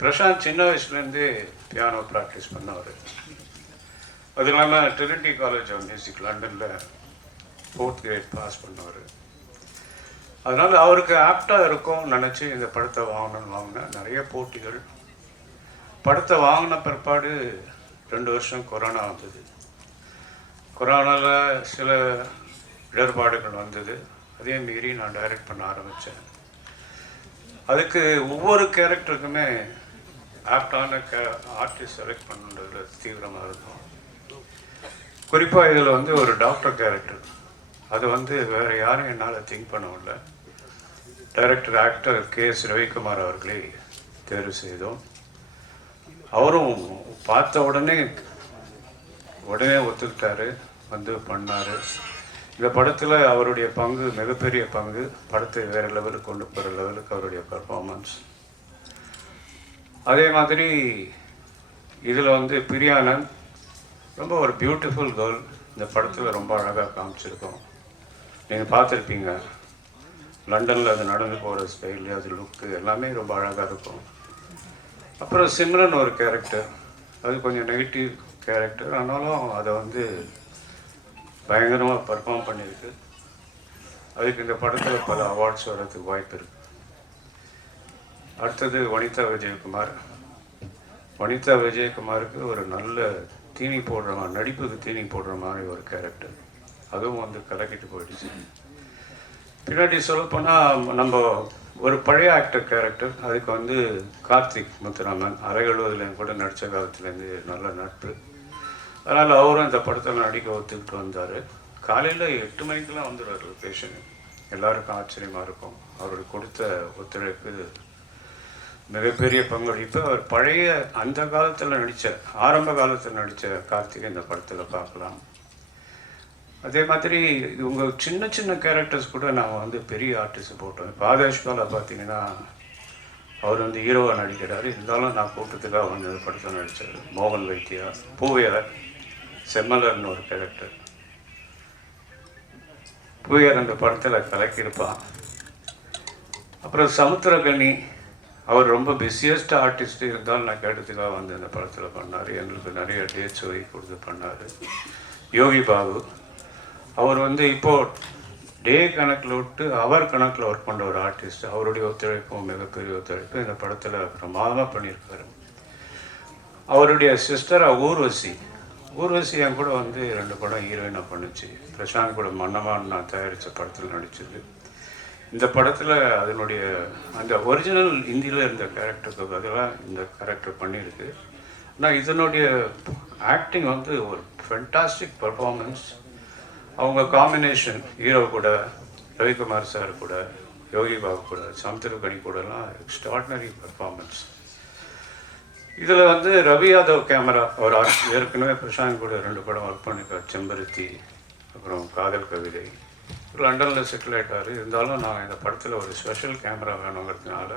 பிரசாந்த் சின்ன வயசுலேருந்து piano practice பண்ணவர். அது இல்லாமல் ட்ரினிட்டி காலேஜ் ஆஃப் மியூசிக் லண்டனில் ஃபோர்த் கிரேட் பாஸ் பண்ணவர். அதனால் அவருக்கு ஆப்டாக இருக்கும்னு நினச்சி இந்த படத்தை வாங்கணும்னு வாங்கினேன் நிறைய போட்டிகள். படத்தை வாங்கின பிற்பாடு ரெண்டு வருஷம் கொரோனா வந்தது. கொரோனாவில் சில இடர்பாடுகள் வந்தது. அதே மீறி நான் டைரக்ட் பண்ண ஆரம்பித்தேன் அதுக்கு ஒவ்வொரு கேரக்டருக்குமே ஆப்டான கே ஆர்டிஸ்ட் செலக்ட் பண்ணுன்றதுல தீவிரமாக இருக்கும். குறிப்பாக இதில் வந்து ஒரு டாக்டர் கேரக்டர் அது வந்து வேறு யாரும் என்னால் திங்க் பண்ண முடியல. Director actor K S Ravikumar அவர்களை தேர்வு செய்தோம். அவரும் பார்த்த உடனே உடனே ஒத்துக்கிட்டாரு வந்து பண்ணார். இந்த படத்தில் அவருடைய பங்கு மிகப்பெரிய பங்கு படத்தை வேறு லெவலுக்கு கொண்டு போகிற லெவலுக்கு அவருடைய பர்ஃபார்மன்ஸ் அதே மாதிரி இதில் வந்து பிரியானன் ரொம்ப ஒரு பியூட்டிஃபுல் கேர்ள் இந்த படத்தில் ரொம்ப அழகாக காமிச்சிருக்கோம். நீங்கள் பார்த்துருப்பீங்க. லண்டனில் அது நடந்து போகிற ஸ்டைலு அது லுக்கு எல்லாமே ரொம்ப அழகாக இருக்கும். அப்புறம் சிம்ரன் ஒரு கேரக்டர் அது கொஞ்சம் நெகட்டிவ் கேரக்டர் ஆனாலும் அதை வந்து பயங்கரமாக பர்ஃபார்ம் பண்ணியிருக்கு அதுக்கு இந்த படத்தில் பல அவார்ட்ஸ் வர்றதுக்கு வாய்ப்பு இருக்கு. அடுத்தது வனிதா விஜயகுமார். வனிதா விஜயகுமாருக்கு ஒரு நல்ல தீனி போடுற மாதிரி நடிப்புக்கு தீனி போடுற மாதிரி ஒரு கேரக்டர் அதுவும் வந்து கலக்கிட்டு போயிடுச்சு. பின்னாடி சொல்லப்போனால் நம்ம ஒரு பழைய ஆக்டர் கேரக்டர் அதுக்கு வந்து கார்த்திக் முத்துராமன் அரைகழுவதுலேயும் கூட நடித்த காலத்துலேருந்து நல்ல நட்பு. அதனால் அவரும் இந்த படத்தில் நடிக்க ஒத்துக்கிட்டு வந்தார். காலையில் எட்டு மணிக்கெலாம் வந்துடுவார் லொக்கேஷனு எல்லாருக்கும் ஆச்சரியமாக இருக்கும். அவருக்கு கொடுத்த ஒத்துழைப்பு மிகப்பெரிய பங்களிப்பு அவர் பழைய அந்த காலத்தில் நடித்த ஆரம்ப காலத்தில் நடித்த கார்த்திகை இந்த படத்தில் பார்க்கலாம். அதே மாதிரி இவங்க சின்ன சின்ன கேரக்டர்ஸ் கூட நான் வந்து பெரிய ஆர்டிஸ்ட் போட்டோம். இப்போ ஆதேஷ் பாலா பார்த்தீங்கன்னா அவர் வந்து ஹீரோவாக நடிக்கிறார். இருந்தாலும் நான் கூட்டத்துக்காக வந்து இந்த படத்தில் நடித்தார் மோகன் வைத்தியா பூவையர். செம்மலர்னு ஒரு கேரக்டர் புயர் அந்த படத்தில் கலக்கியிருப்பான் அப்புறம் சமுத்திரகனி அவர் ரொம்ப பிஸியஸ்ட் ஆர்டிஸ்ட் இருந்தாலும் நான் கேட்டதுக்காக வந்து இந்த படத்தில் பண்ணார். எங்களுக்கு நிறைய டேட்ஸ் ஒய் கொடுத்து பண்ணார். யோகி பாபு அவர் வந்து இப்போது டே கணக்கில் விட்டு அவர் கணக்கில் ஒர்க் பண்ணுற ஒரு ஆர்டிஸ்ட் அவருடைய ஒத்துழைப்பும் மிகப்பெரிய ஒத்துழைப்பு இந்த படத்தில் பிரமாதமாக பண்ணியிருக்காரு. அவருடைய சிஸ்டராக ஊர்வசி ஊர்வசி கூட வந்து ரெண்டு படம் ஹீரோயினாக பண்ணுச்சு. பிரசாந்த் கூட மன்னமான் நான் தயாரித்த படத்தில் நடிச்சது. இந்த படத்தில் அதனுடைய அந்த ஒரிஜினல் ஹிந்தியில் இருந்த கேரக்டருக்கு பதிலாக இந்த கேரக்டர் பண்ணியிருக்கு ஆனால் இதனுடைய ஆக்டிங் வந்து ஒரு ஃபென்டாஸ்டிக் பர்ஃபார்மன்ஸ் அவங்க காம்பினேஷன் ஹீரோ கூட ரவிக்குமார் சார் கூட யோகி பாபு கூட சமுத்திரகனி கூடலாம் எக்ஸ்ட்ராடினரி பர்ஃபார்மன்ஸ் இதில் வந்து ரவி யாதவ் கேமரா அவர் ஆர்ட் ஏற்கனவே பிரசாந்த் கூட ரெண்டு படம் ஒர்க் பண்ணியிருக்கார் செம்பருத்தி அப்புறம் காதல் கவிதை. லண்டனில் செட்டில் ஆகிட்டார் இருந்தாலும் நான் இந்த படத்தில் ஒரு ஸ்பெஷல் கேமரா வேணுங்கிறதுனால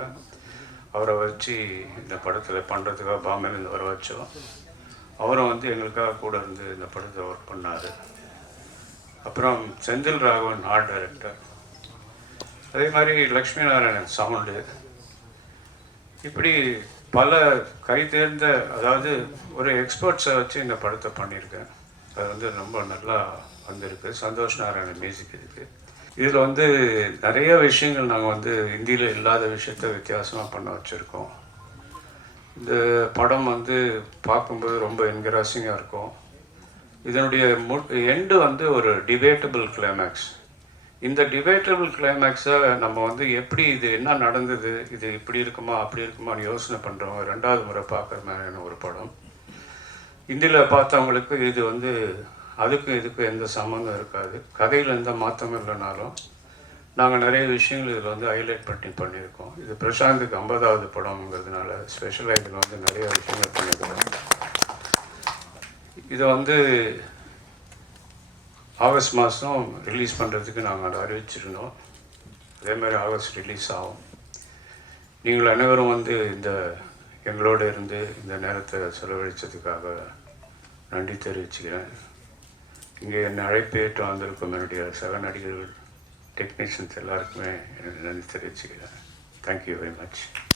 அவரை வச்சு இந்த படத்தில் பண்ணுறதுக்காக பாம்பேலேருந்து வர வச்சோம். அவரும் வந்து எங்களுக்காக கூட இருந்து இந்த படத்தை ஒர்க் பண்ணார். அப்புறம் செந்தில் ராகவன் ஆர்ட் டைரக்டர் அதே மாதிரி லக்ஷ்மி நாராயணன் சவுண்டு இப்படி பல கை தேர்ந்த அதாவது ஒரு எக்ஸ்பர்ட்ஸை வச்சு இந்த படத்தை பண்ணியிருக்கேன். அது வந்து ரொம்ப நல்லா வந்திருக்கு. சந்தோஷ் நாராயணன் மியூசிக் இதுக்கு. இதில் வந்து நிறைய விஷயங்கள் நாங்கள் வந்து இந்தியில் இல்லாத விஷயத்த வித்தியாசமாக பண்ண வச்சுருக்கோம். இந்த படம் வந்து பார்க்கும்போது ரொம்ப என்கராசிங்காக இருக்கும். இதனுடைய மு எண்டு வந்து ஒரு டிபேட்டபிள் கிளைமேக்ஸ் இந்த டிபேட்டபிள் கிளைமேக்ஸை நம்ம வந்து எப்படி இது என்ன நடந்தது இது இப்படி இருக்குமா அப்படி இருக்குமான்னு யோசனை பண்ணுறோம் ரெண்டாவது முறை பார்க்குற மாதிரியான ஒரு படம். இந்தியில் பார்த்தவங்களுக்கு இது வந்து அதுக்கும் இதுக்கும் எந்த சம்மந்தம் இருக்காது. கதையில் எந்த மாற்றம் இல்லைனாலும் நாங்கள் நிறைய விஷயங்கள் இதில் வந்து ஹைலைட் பண்ணி பண்ணியிருக்கோம். இது பிரசாந்துக்கு ஐம்பதாவது படம்ங்கிறதுனால ஸ்பெஷலாக இதில் வந்து நிறைய விஷயங்கள் பண்ணியிருக்கோம். இதை வந்து ஆகஸ்ட் மாதம் ரிலீஸ் பண்ணுறதுக்கு நாங்கள் அதை அறிவிச்சிருந்தோம். அதேமாதிரி ஆகஸ்ட் ரிலீஸ் ஆகும். நீங்கள் அனைவரும் வந்து இந்த எங்களோடு இருந்து இந்த நேரத்தை செலவழித்ததுக்காக நன்றி தெரிவிச்சுக்கிறேன். இங்கே என்னை அழைப்பேற்று வந்திருக்கும் என்னுடைய சக நடிகர்கள் டெக்னீஷியன்ஸ் எல்லாருக்குமே என்னுடைய நன்றி தெரிவிச்சுக்கிறேன். Thank you very much